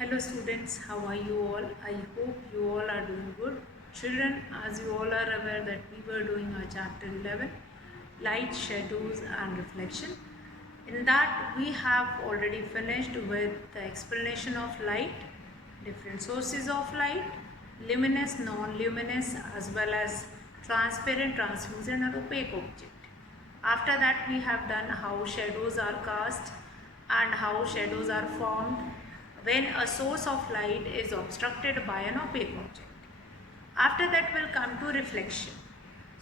Hello students, how are you all? I hope you all are doing good. Children, as you all are aware that we were doing our chapter 11, Light, Shadows and Reflection. In that we have already finished with the explanation of light, different sources of light, luminous, non-luminous as well as transparent, translucent and opaque object. After that we have done how shadows are cast and how shadows are formed when a source of light is obstructed by an opaque object. After that we'll come to reflection.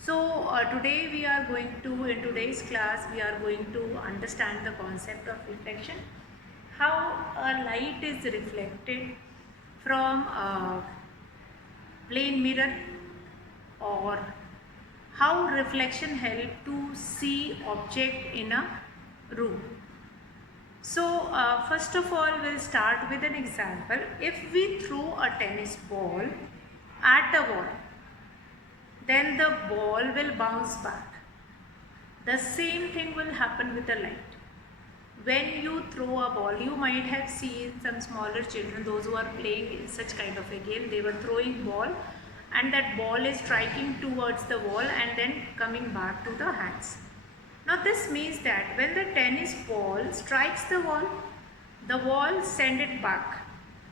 So today we are going to, in today's class, we are going to understand the concept of reflection. How a light is reflected from a plane mirror, or how reflection help to see object in a room. So first of all we'll start with an example. If we throw a tennis ball at the wall, then the ball will bounce back. The same thing will happen with the light. When you throw a ball, you might have seen some smaller children, those who are playing in such kind of a game, they were throwing ball and that ball is striking towards the wall and then coming back to the hands. Now this means that when the tennis ball strikes the wall sends it back.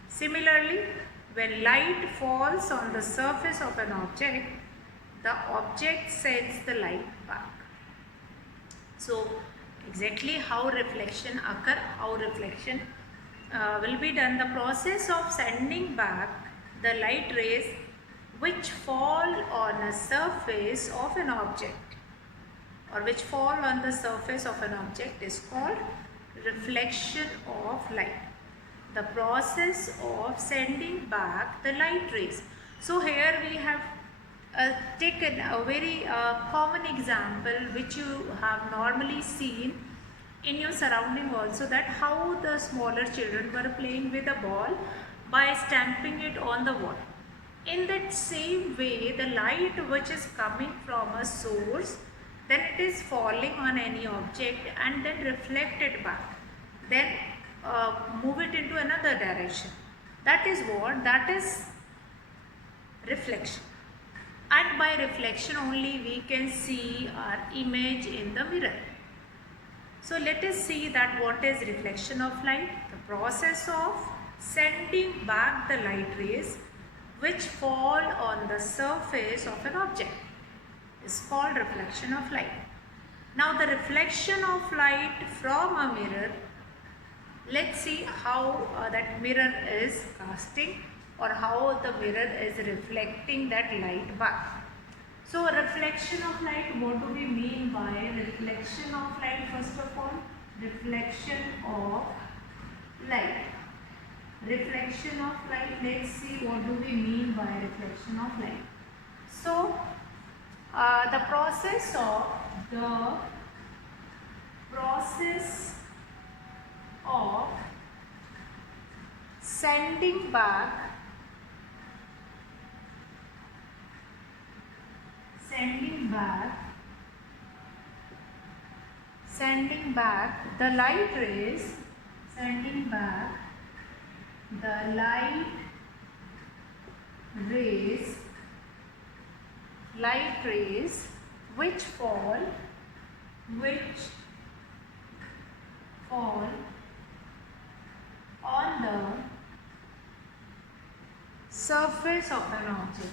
Similarly, when light falls on the surface of an object, the object sends the light back. So exactly how reflection occur, how reflection will be done. The process of sending back the light rays which fall on a surface of an object or which fall on the surface of an object is called reflection of light. The process of sending back the light rays. So here we have taken a very common example which you have normally seen in your surrounding also, that how the smaller children were playing with a ball by stamping it on the wall. In that same way, the light which is coming from a source, then it is falling on any object and then reflected back, then move it into another direction. That is what? That is reflection. And by reflection only we can see our image in the mirror. So let us see that what is reflection of light. The process of sending back the light rays which fall on the surface of an object is called reflection of light. Now the reflection of light from a mirror, let's see how that mirror is casting or how the mirror is reflecting that light back. So reflection of light, what do we mean by reflection of light? First of all, reflection of light. Reflection of light, let's see what do we mean by reflection of light. So the process of sending back the light rays, light rays which fall on the surface of an object,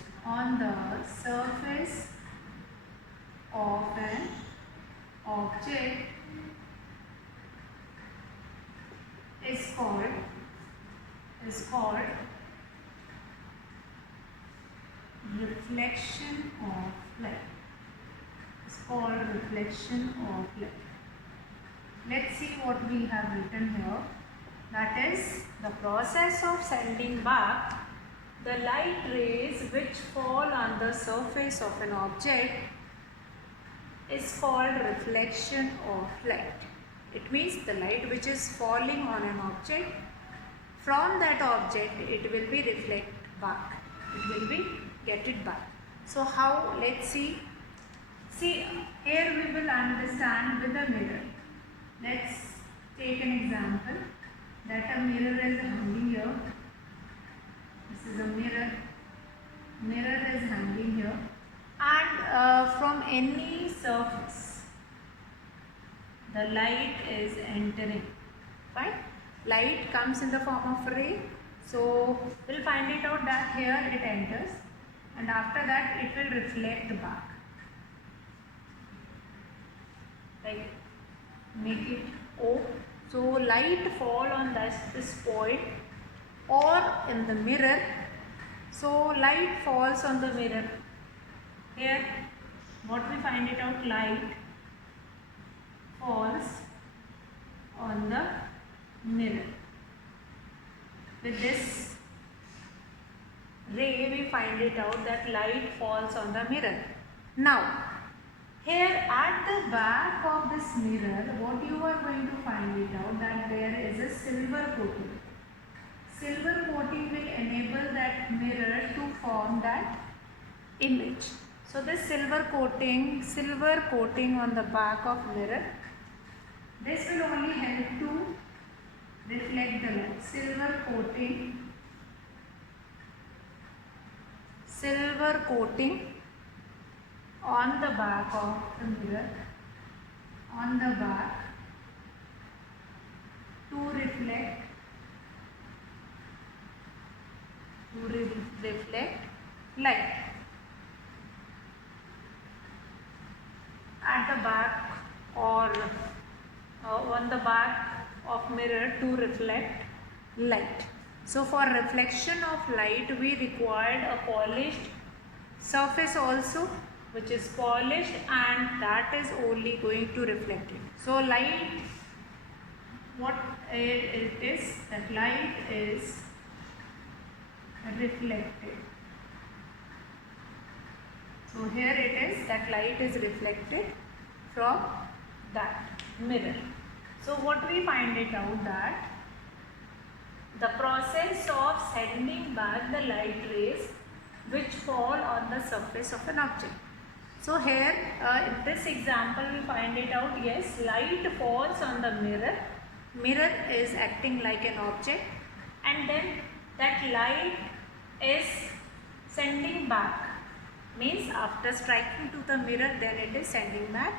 is called reflection of light. Let's see what we have written here. That is, the process of sending back the light rays which fall on the surface of an object is called reflection of light. It means the light which is falling on an object, from that object it will be reflected back. It will be get it back. So how? Let's see. See, here we will understand with a mirror. Let's take an example that a mirror is hanging here is a mirror. Mirror is hanging here, and from any surface the light is entering. Fine. Light comes in the form of ray. So we'll find it out that here it enters, and after that it will reflect back. Like make it O. So light fall on this point or in the mirror. So light falls on the mirror. Here what we find it out, light falls on the mirror. With this ray we find it out that light falls on the mirror. Now here at the back of this mirror, what you are going to find it out that there is a silver coating. Silver coating will enable that mirror to form that image. So this silver coating on the back of mirror, this will only help to reflect the light. Silver coating on the back of the mirror, on the back, to reflect light. At the back or on the back of mirror to reflect light. So for reflection of light we required a polished surface also, which is polished, and that is only going to reflect it. So light, what it is, that light is reflected. So here it is that light is reflected from that mirror. So what we find it out that the process of sending back the light rays which fall on the surface of an object. So here in this example we find it out, yes, light falls on the mirror. Mirror is acting like an object, and then that light is sending back. Means after striking to the mirror, then it is sending back.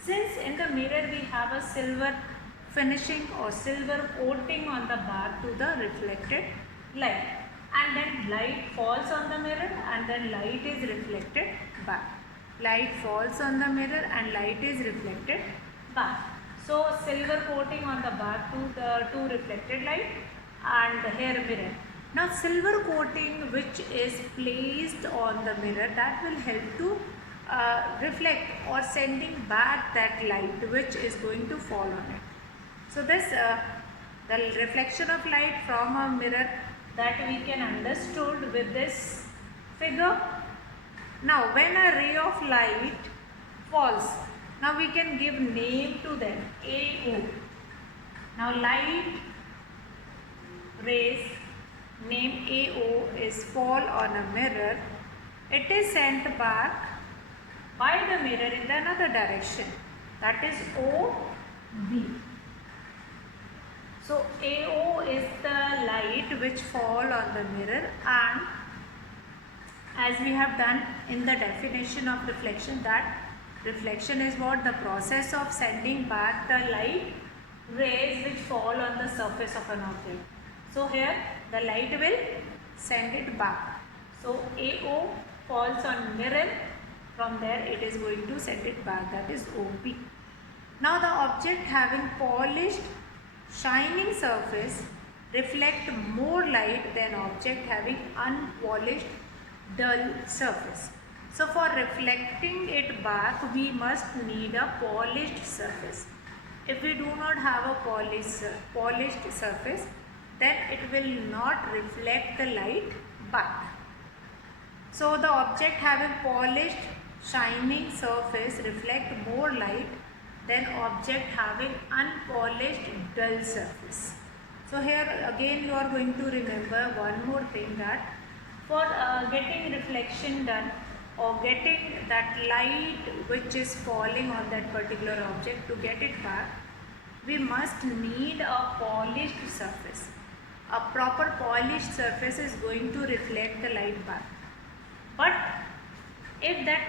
Since in the mirror we have a silver finishing or silver coating on the back to the reflected light, and then light falls on the mirror and then light is reflected back. Light falls on the mirror and light is reflected back. So silver coating on the back to reflected light, and here mirror. Now silver coating which is placed on the mirror, that will help to reflect or sending back that light which is going to fall on it. So this the reflection of light from a mirror, that we can understood with this figure. Now when a ray of light falls, now we can give name to them, AO. Now light rays, name AO, is fall on a mirror. It is sent back by the mirror in another direction, that is OB. So AO is the light which fall on the mirror, and as we have done in the definition of reflection, that reflection is what? The process of sending back the light rays which fall on the surface of an object. So here the light will send it back. So AO falls on mirror, from there it is going to send it back, that is OB. Now the object having polished shining surface reflect more light than object having unpolished dull surface. So for reflecting it back we must need a polished surface. If we do not have a polished surface, then it will not reflect the light back. So the object having polished shining surface reflect more light than object having unpolished dull surface. So here again you are going to remember one more thing, that for getting reflection done or getting that light which is falling on that particular object, to get it back we must need a polished surface. a proper polished surface is going to reflect the light back. But if that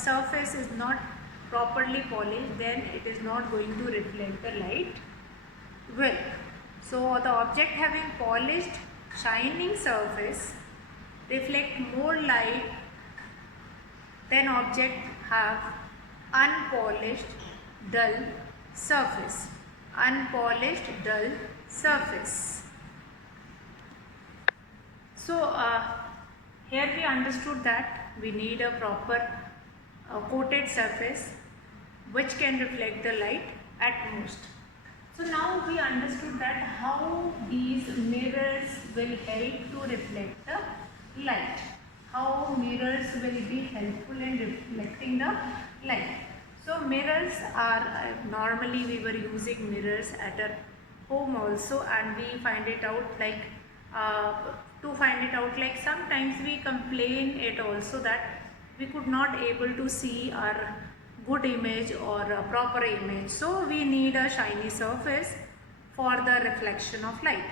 surface is not properly polished, then it is not going to reflect the light well. So the object having polished shining surface reflect more light than object have unpolished dull surface. Unpolished dull surface. So here we understood that we need a proper coated surface which can reflect the light at most. So now we understood that how these mirrors will help to reflect the light. How mirrors will be helpful in reflecting the light. So mirrors are, normally we were using mirrors at our home also, and we find it out like, sometimes we complain it also that we could not able to see our good image or a proper image. So we need a shiny surface for the reflection of light.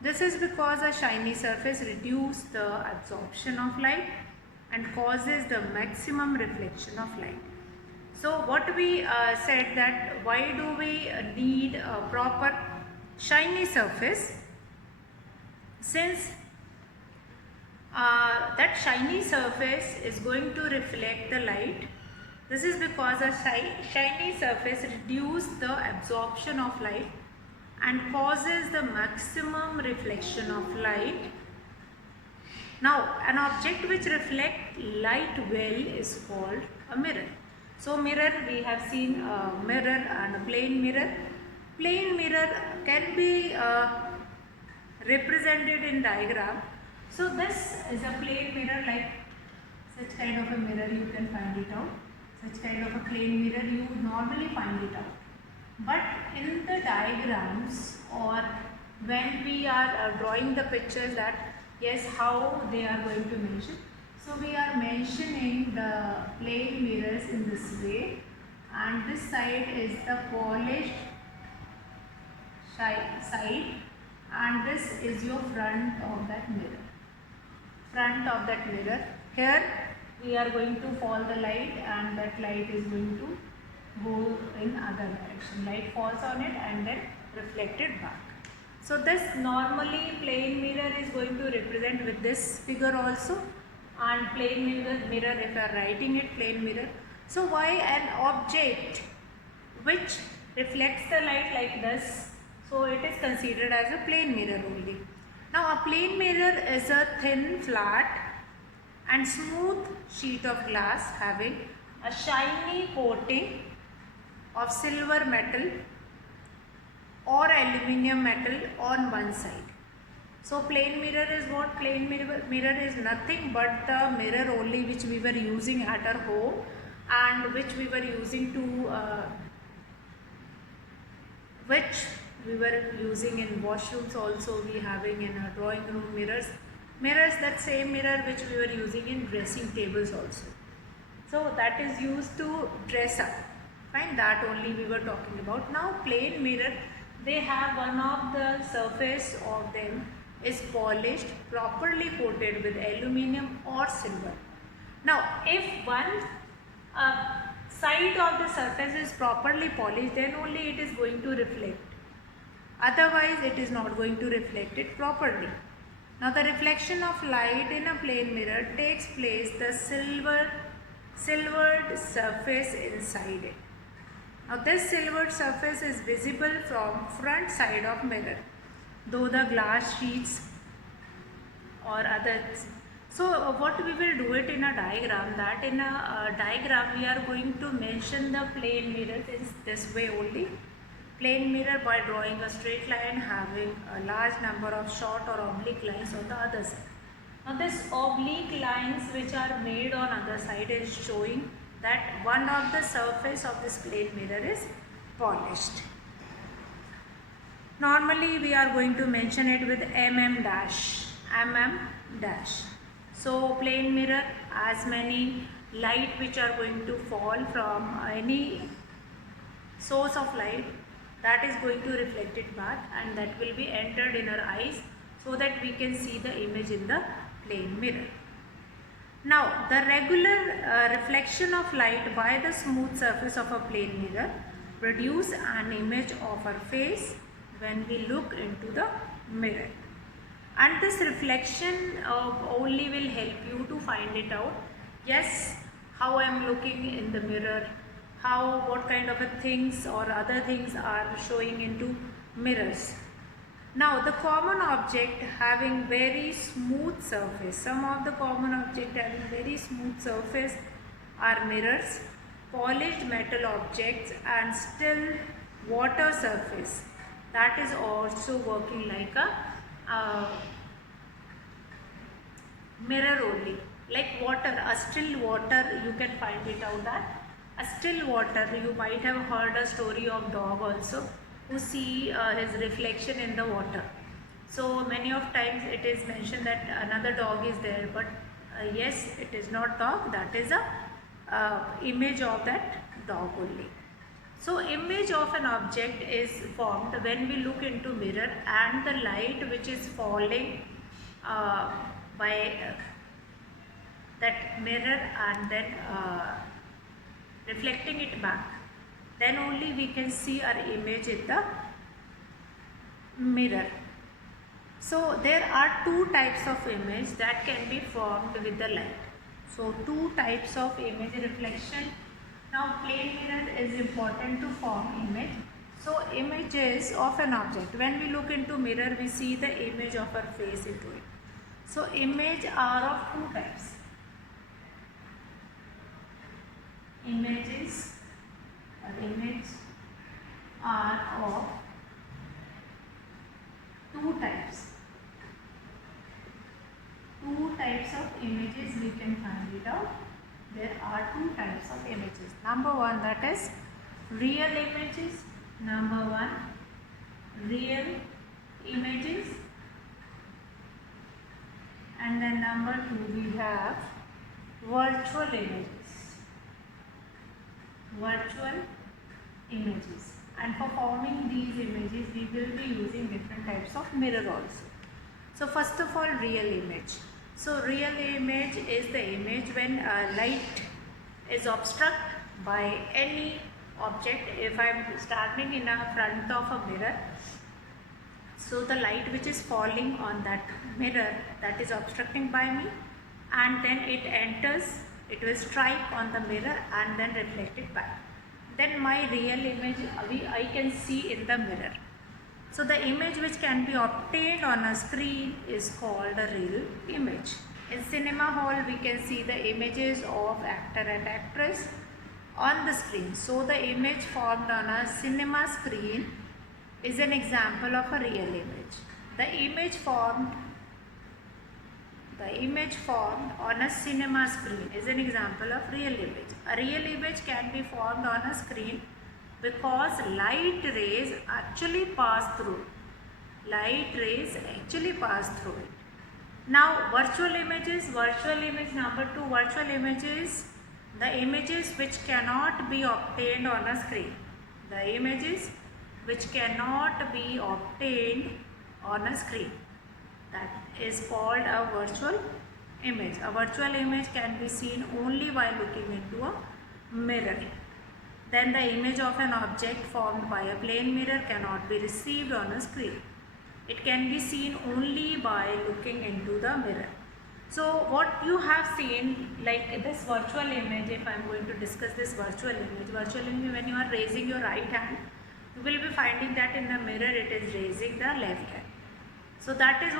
This is because a shiny surface reduces the absorption of light and causes the maximum reflection of light. So what we said that why do we need a proper shiny surface? Since that shiny surface is going to reflect the light. This is because a shiny surface reduces the absorption of light and causes the maximum reflection of light. Now, an object which reflects light well is called a mirror. So, mirror, we have seen a mirror and a plane mirror. Plane mirror can be represented in diagram. So, this is a plane mirror, like such kind of a mirror you can find it out. Such kind of a plane mirror you normally find it out. But in the diagrams, or when we are drawing the pictures, that yes, how they are going to mention. So we are mentioning the plane mirrors in this way, and this side is the polished side, and this is your front of that mirror. Front of that mirror. Here we are going to fall the light, and that light is going to go in other direction. Light falls on it and then reflected back. So this normally plane mirror is going to represent with this figure also, and plane mirror if you are writing it plane mirror. So why an object which reflects the light like this, so it is considered as a plane mirror only. Now a plane mirror is a thin, flat and smooth sheet of glass having a shiny coating of silver metal or aluminium metal on one side. So plane mirror is what? Plane mirror is nothing but the mirror only which we were using at our home, and which we were using in washrooms also. We having in our drawing room mirrors, that same mirror which we were using in dressing tables also. So that is used to dress up. Fine, that only we were talking about. Now plane mirror, they have one of the surface of them is polished, properly coated with aluminium or silver. Now if one side of the surface is properly polished, then only it is going to reflect. Otherwise it is not going to reflect it properly. Now the reflection of light in a plane mirror takes place the silvered surface inside it. Now this silvered surface is visible from front side of mirror, though the glass sheets or others. So what we will do it in a diagram, that in a diagram we are going to mention the plane mirror in this way only. Plane mirror by drawing a straight line having a large number of short or oblique lines on the other side. Now this oblique lines which are made on other side is showing that one of the surface of this plane mirror is polished. Normally we are going to mention it with mm dash. So plane mirror, as many light which are going to fall from any source of light, that is going to reflect it back, and that will be entered in our eyes so that we can see the image in the plane mirror. Now, the regular reflection of light by the smooth surface of a plane mirror produce an image of our face when we look into the mirror. And this reflection only will help you to find it out. Yes, how I am looking in the mirror, what kind of things or other things are showing into mirrors. Now, the common object having very smooth surface, some of the common object having very smooth surface are mirrors, polished metal objects and still water surface. That is also working like a mirror only, like water, a still water. You can find it out that a still water, you might have heard a story of dog also who see his reflection in the water. So many of times it is mentioned that another dog is there, but yes, it is not dog, that is a image of that dog only. So image of an object is formed when we look into mirror and the light which is falling by that mirror and then reflecting it back, then only we can see our image in the mirror. So there are two types of image that can be formed with the light. So two types of image reflection. Now plane mirror is important to form image. So images of an object. When we look into mirror, we see the image of our face into it. So image are of two types. Images or image are of two types. Two types of images we can find it out. There are two types of images. Number one, that is real images. Number one, real images. And then number two, we have virtual images. Virtual images. And for forming these images, we will be using different types of mirror also. So first of all, real image. So real image is the image when light is obstructed by any object. If I am standing in a front of a mirror, so the light which is falling on that mirror, that is obstructing by me, and then it enters, it will strike on the mirror and then reflect it back. Then my real image I can see in the mirror. So the image which can be obtained on a screen is called a real image. In cinema hall, we can see the images of actor and actress on the screen. So the image formed on a cinema screen is an example of a real image. The image formed on a cinema screen is an example of real image. A real image can be formed on a screen because light rays actually pass through. Light rays actually pass through it. Now virtual images, virtual image number two, virtual images, the images which cannot be obtained on a screen. The images which cannot be obtained on a screen. That is called a virtual image. A virtual image can be seen only while looking into a mirror. Then the image of an object formed by a plane mirror cannot be received on a screen. It can be seen only by looking into the mirror. So what you have seen, like this virtual image, if I am going to discuss this virtual image, when you are raising your right hand, you will be finding that in the mirror it is raising the left hand. So that is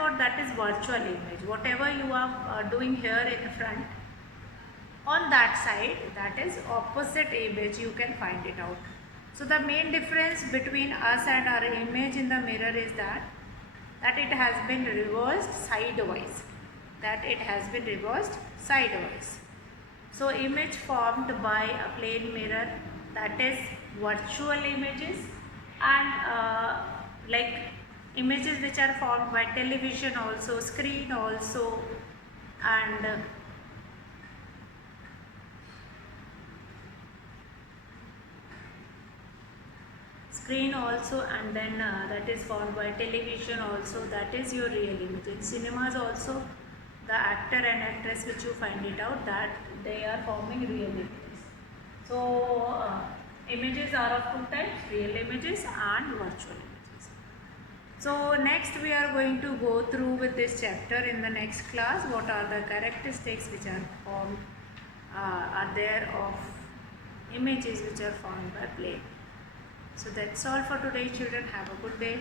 virtual image. Whatever you are doing here in the front, on that side, that is opposite image, you can find it out. So the main difference between us and our image in the mirror is that it has been reversed sidewise. So image formed by a plane mirror, that is virtual images, and like images which are formed by television also, screen also, and screen also, and then that is formed by television also, that is your real image. In cinemas also, the actor and actress which you find it out, that they are forming real images. So images are of two types, real images and virtual images. So next we are going to go through with this chapter in the next class. What are the characteristics which are formed are there of images which are formed by play. So that's all for today, children. Have a good day.